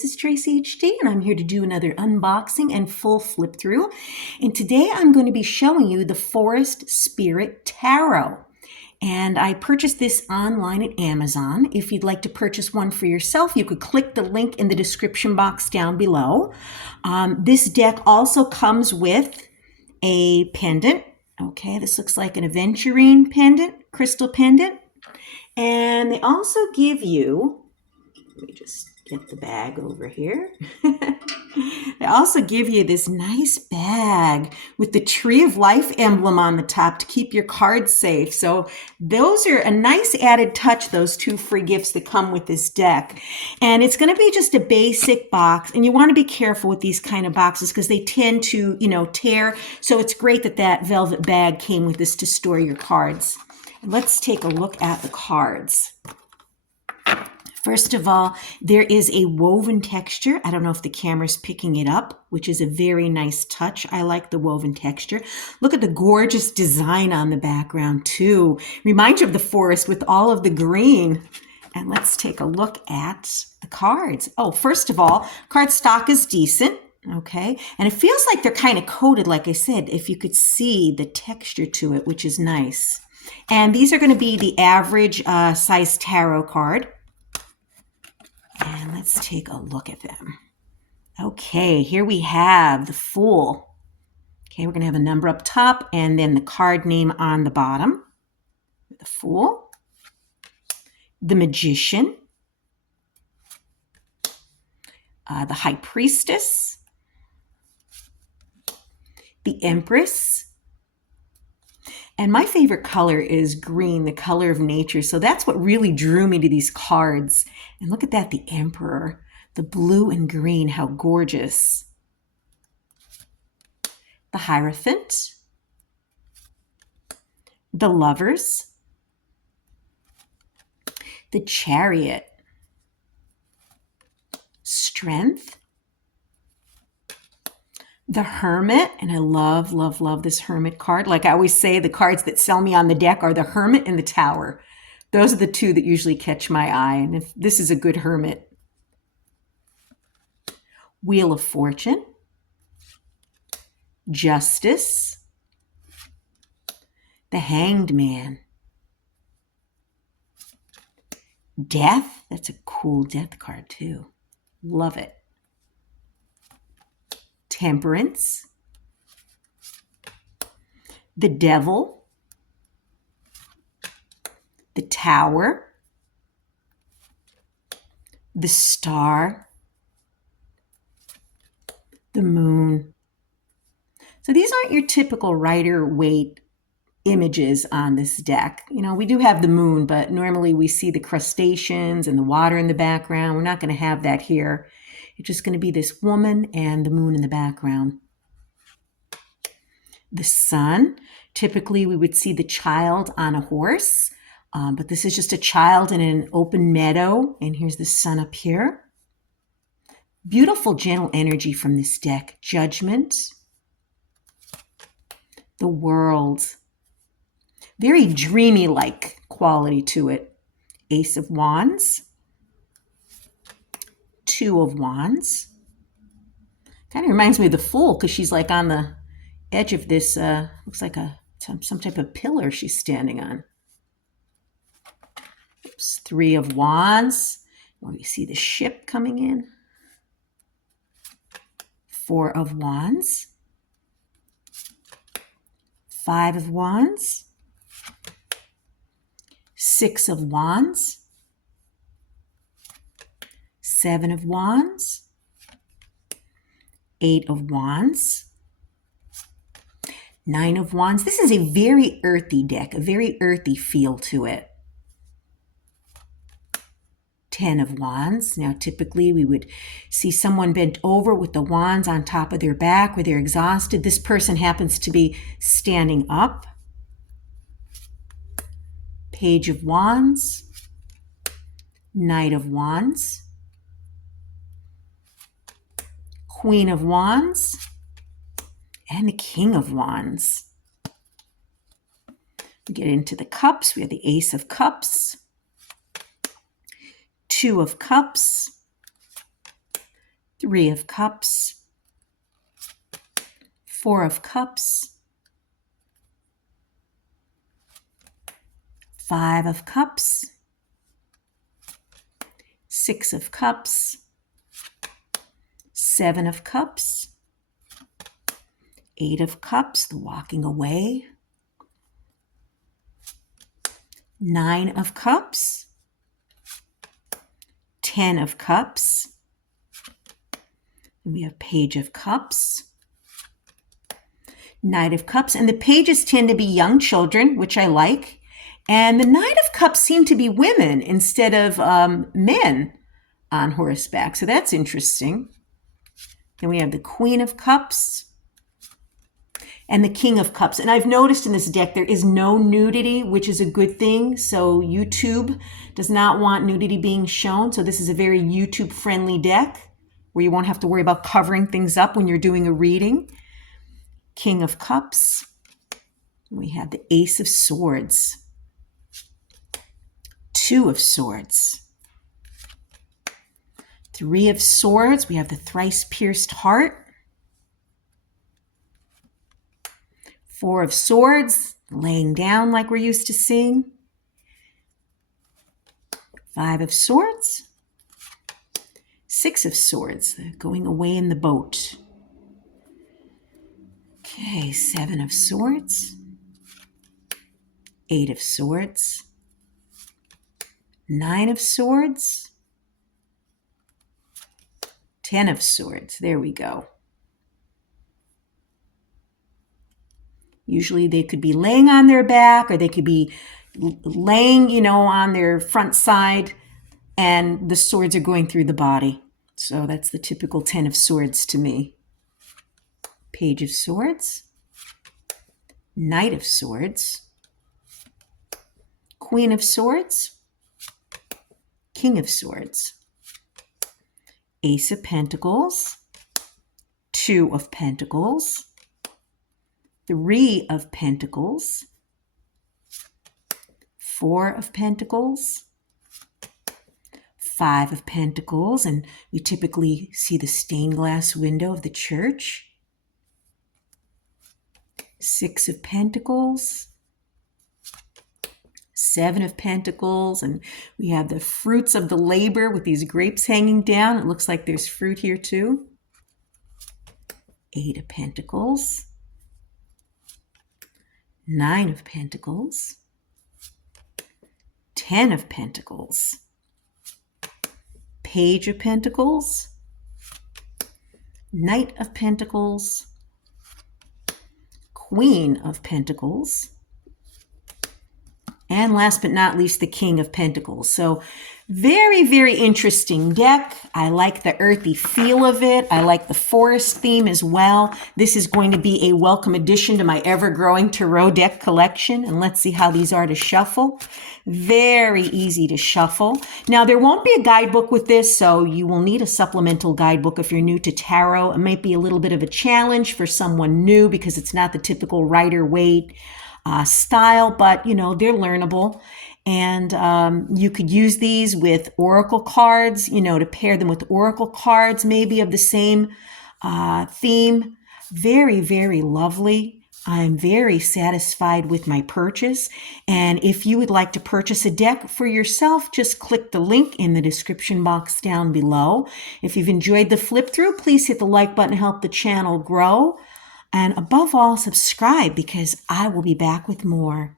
this is TraceyHD, and I'm here to do another unboxing and full flip through. And today I'm going to be showing you the Forest Spirit Tarot. And I purchased this online at Amazon. If you'd like to purchase one for yourself, you could click the link in the description box down below. This deck also comes with a pendant. Okay, this looks like an aventurine pendant, crystal pendant. And they also give you, let me just get the bag over here. They also give you this nice bag with the Tree of Life emblem on the top to keep your cards safe. So those are a nice added touch, those two free gifts that come with this deck. And it's going to be just a basic box. And you want to be careful with these kind of boxes because they tend to, tear. So it's great that that velvet bag came with this to store your cards. Let's take a look at the cards. First of all, there is a woven texture. I don't know if the camera's picking it up, which is a very nice touch. I like the woven texture. Look at the gorgeous design on the background too. Reminds you of the forest with all of the green. And let's take a look at the cards. Oh, first of all, card stock is decent. Okay, and it feels like they're kind of coated, like I said, if you could see the texture to it, which is nice. And these are going to be the average size tarot card. And let's take a look at them. Okay, here we have the Fool. Okay, we're going to have a number up top and then the card name on the bottom. The Fool. The Magician. The High Priestess. The Empress. And my favorite color is green, the color of nature. So that's what really drew me to these cards. And look at that, the Emperor, the blue and green, how gorgeous. The Hierophant, the Lovers, the Chariot, Strength, the Hermit, and I love, love, love this Hermit card. Like I always say, the cards that sell me on the deck are the Hermit and the Tower. Those are the two that usually catch my eye, and if this is a good Hermit. Wheel of Fortune, Justice, the Hanged Man, Death. That's a cool Death card too. Love it. Temperance, the Devil, the Tower, the Star, the Moon. So these aren't your typical Rider-Waite images on this deck. We do have the moon, but normally we see the crustaceans and the water in the background. We're not going to have that here. It's just going to be this woman and the moon in the background. The Sun, typically we would see the child on a horse, but this is just a child in an open meadow, and here's the sun up here. Beautiful, gentle energy from this deck. Judgment, the World, very dreamy-like quality to it. Ace of Wands, Two of Wands. Kind of reminds me of the Fool because she's like on the edge of this, looks like some type of pillar she's standing on. Oops. Three of Wands. Well, you see the ship coming in. Four of Wands. Five of Wands. Six of Wands. Seven of Wands, Eight of Wands, Nine of Wands. This is a very earthy deck, a very earthy feel to it. 10 of Wands. Now, typically we would see someone bent over with the wands on top of their back where they're exhausted. This person happens to be standing up. Page of Wands, Knight of Wands, Queen of Wands, and the King of Wands. We get into the cups. We have the Ace of Cups, Two of Cups, 3 of Cups, 4 of Cups, 5 of Cups, 6 of Cups, 7 of Cups, 8 of Cups, the walking away, 9 of Cups, 10 of Cups, and we have Page of Cups, Knight of Cups, and the pages tend to be young children, which I like, and the Knight of Cups seem to be women instead of men on horseback, so that's interesting. Then we have the Queen of Cups and the King of Cups. And I've noticed in this deck there is no nudity, which is a good thing. So YouTube does not want nudity being shown. So this is a very YouTube-friendly deck where you won't have to worry about covering things up when you're doing a reading. King of Cups. We have the Ace of Swords. 2 of Swords. 3 of Swords. We have the Thrice-Pierced Heart. 4 of Swords, laying down like we're used to seeing. 5 of Swords. 6 of Swords, going away in the boat. Okay, 7 of Swords. 8 of Swords. 9 of Swords. 10 of Swords, there we go. Usually they could be laying on their back or they could be laying, on their front side and the swords are going through the body. So that's the typical 10 of Swords to me. Page of Swords, Knight of Swords, Queen of Swords, King of Swords, Ace of Pentacles, 2 of Pentacles, 3 of Pentacles, 4 of Pentacles, 5 of Pentacles, and we typically see the stained glass window of the church. 6 of Pentacles, 7 of Pentacles, and we have the fruits of the labor with these grapes hanging down. It looks like there's fruit here too. 8 of Pentacles, 9 of Pentacles, 10 of Pentacles, Page of Pentacles, Knight of Pentacles, Queen of Pentacles, and last but not least, the King of Pentacles. So very, very interesting deck. I like the earthy feel of it. I like the forest theme as well. This is going to be a welcome addition to my ever-growing tarot deck collection. And let's see how these are to shuffle. Very easy to shuffle. Now, there won't be a guidebook with this, so you will need a supplemental guidebook if you're new to tarot. It might be a little bit of a challenge for someone new because it's not the typical Rider-Waite style, but they're learnable. And you could use these with oracle cards, to pair them with oracle cards, maybe of the same theme. Very, very lovely. I'm very satisfied with my purchase. And if you would like to purchase a deck for yourself, just click the link in the description box down below. If you've enjoyed the flip through, please hit the like button to help the channel grow. And above all, subscribe because I will be back with more.